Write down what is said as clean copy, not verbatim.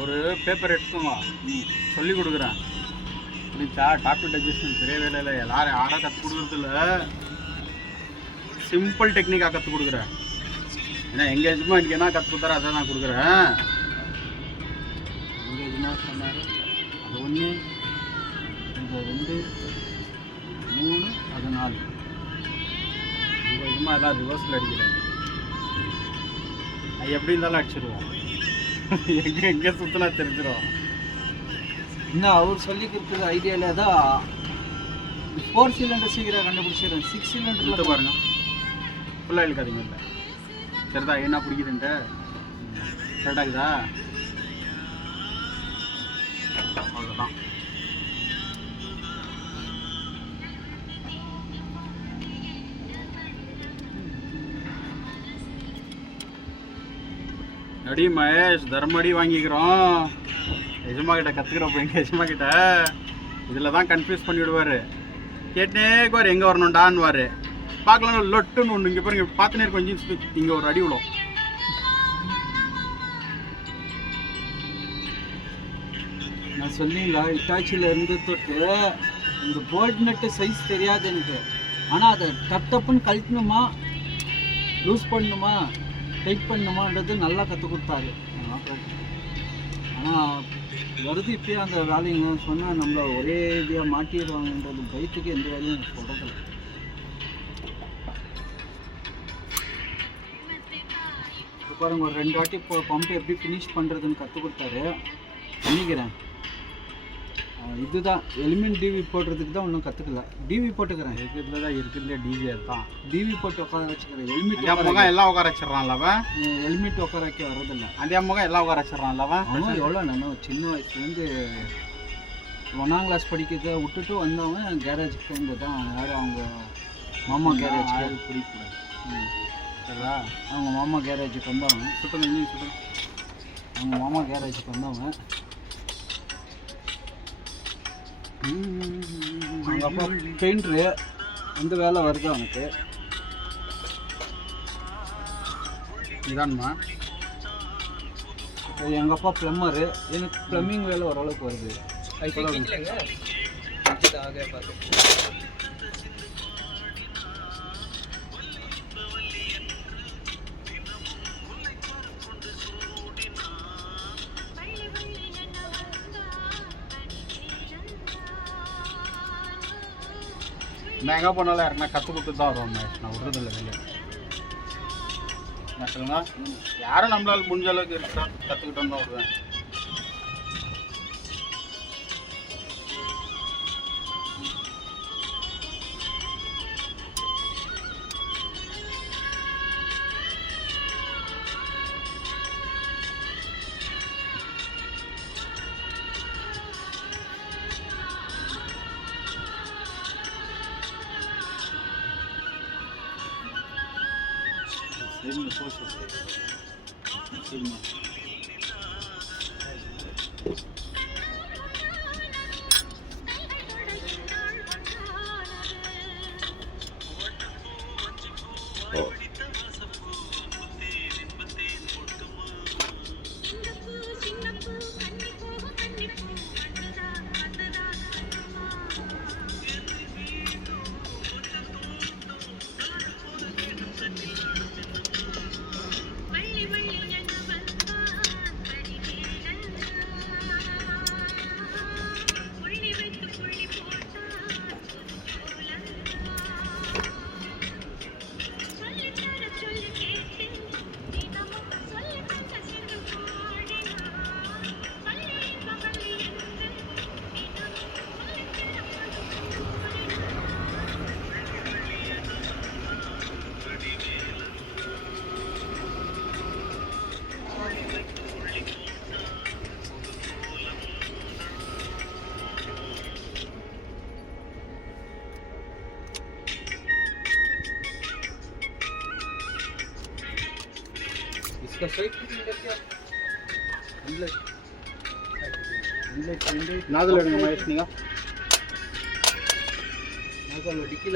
ஒரு பேப்பர் எடுத்துக்கோங்க, சொல்லி கொடுக்குறேன். புரிஞ்சா? டாபிக் அட்ஜஸ்ட்மெண்ட் பெரிய வேலை எல்லாரும் யாரும் கற்றுக் கொடுக்குறதில்ல, சிம்பிள் டெக்னிக்காக கற்றுக் கொடுக்குறேன். ஏன்னா எங்கேஜுமா எனக்கு என்ன கற்றுக் கொடுத்தாரோ அதை நான் கொடுக்குறேன். எங்கேஜுமா சொன்னார் அது 1, இது 2, 3, அது 4. எங்கேஜுமா எல்லாம் ரிவர்ஸில் அடிக்கிறாரு. அது எப்படி இருந்தாலும் அடிச்சிடுவோம். எங்கே சுற்றினா தெரிஞ்சிடும். இன்னும் அவர் சொல்லி கொடுக்குற ஐடியாவில் தான் 4 சிலிண்டர் சீக்கிரம் கண்டுபிடிச்சிடுறேன். 6 சிலிண்டர் பாருங்க, ஃபுல்லாக இழுக்காதீங்க. இல்லை சரிதா? என்ன பிடிக்குதுன்ட்டு கரெக்டாகுதா? அவ்வளோதான். அடி மகேஷ், தர்மடி வாங்கிக்கிறோம். எஜமா கிட்ட கற்றுக்கிறப்ப எங்கள் எஜமா கிட்ட இதில் தான் கன்ஃபியூஸ் பண்ணிவிடுவார். கேட்டே இருக்குவார் எங்கே வரணும்டான்னுவார். பார்க்கலாம் லொட்டுன்னு ஒன்று இங்கே பாருங்க, பார்த்துனே இருக்கும். கொஞ்சம் இங்கே ஒரு அடி விழும். நான் சொன்னீங்களா, இட்டாச்சியில் இருந்து தொட்டு இந்த போல்ட் நட்டு சைஸ் தெரியாது எனக்கு. ஆனால் அதை டப்புன்னு கழட்டணுமா, லூஸ் பண்ணணுமா, டைட் பண்ணணுமான்றது நல்லா கற்றுக் கொடுத்தாரு. ஆனால் வருது இப்போயே அந்த வேலைங்க சொன்னால் நம்மளை ஒரே இதாக மாட்டிடுவாங்கன்றது பயத்துக்கு எந்த வேலையும் எனக்கு சொல்கிறதில்ல. இப்போ பாருங்க, ஒரு 2 வாட்டி இப்போ பம்பு எப்படி ஃபினிஷ் பண்ணுறதுன்னு கற்றுக் கொடுத்தாரு. பண்ணிக்கிறேன். இதுதான் எலிமெண்ட் டிவி போடுறதுக்கு தான் ஒன்றும் கற்றுக்கல. டிவி போட்டுக்கிறேன். இருக்கிறதுல தான் இருக்கிறதுல டிவி தான். டிவி போட்டு உட்கார வச்சுக்கிறேன். ஹெல்மெட் முகம் எல்லாம் உட்கார வச்சிடறான்ல அவன். ஹெல்மெட் உட்கார வைக்க வரதில்லை. அதே முகம் எல்லாம் உட்கார வச்சிடறான்ல அவன். அவன் எவ்வளோ நான் சின்ன வயசுலேருந்து 1ஆம் கிளாஸ் படிக்கிறத விட்டுட்டு வந்தவன் கேரேஜுக்கு சேர்ந்து தான். யாரும் அவங்க மாமா கேரேஜ் பிடிக்கூடாது. சரிதா? அவங்க மாமா கேரேஜுக்கு வந்தவன். சுத்தம் அவங்க மாமா கேரேஜுக்கு வந்தவன். அவங்க அப்பா பெயிண்ட்ரு, அந்த வேலை வருது அவனுக்கு. இதான்மா. எங்கள் அப்பா ப்ளம்மரு, எனக்கு ப்ளம்பிங் வேலை ஓரளவுக்கு வருது. நான் எங்கே போனாலும் யாருன்னா கற்றுக் கொடுத்து தான் வருவோம். நான் விடுறதில்லை வெளியே. நான் சொல்லுங்க, யாரும் நம்மளால் முடிஞ்ச அளவுக்கு இருக்கா கற்றுக்கிட்டோம் தான் வருவேன். Same process. Same. नाजल महेश नहीं नाजल डिक्की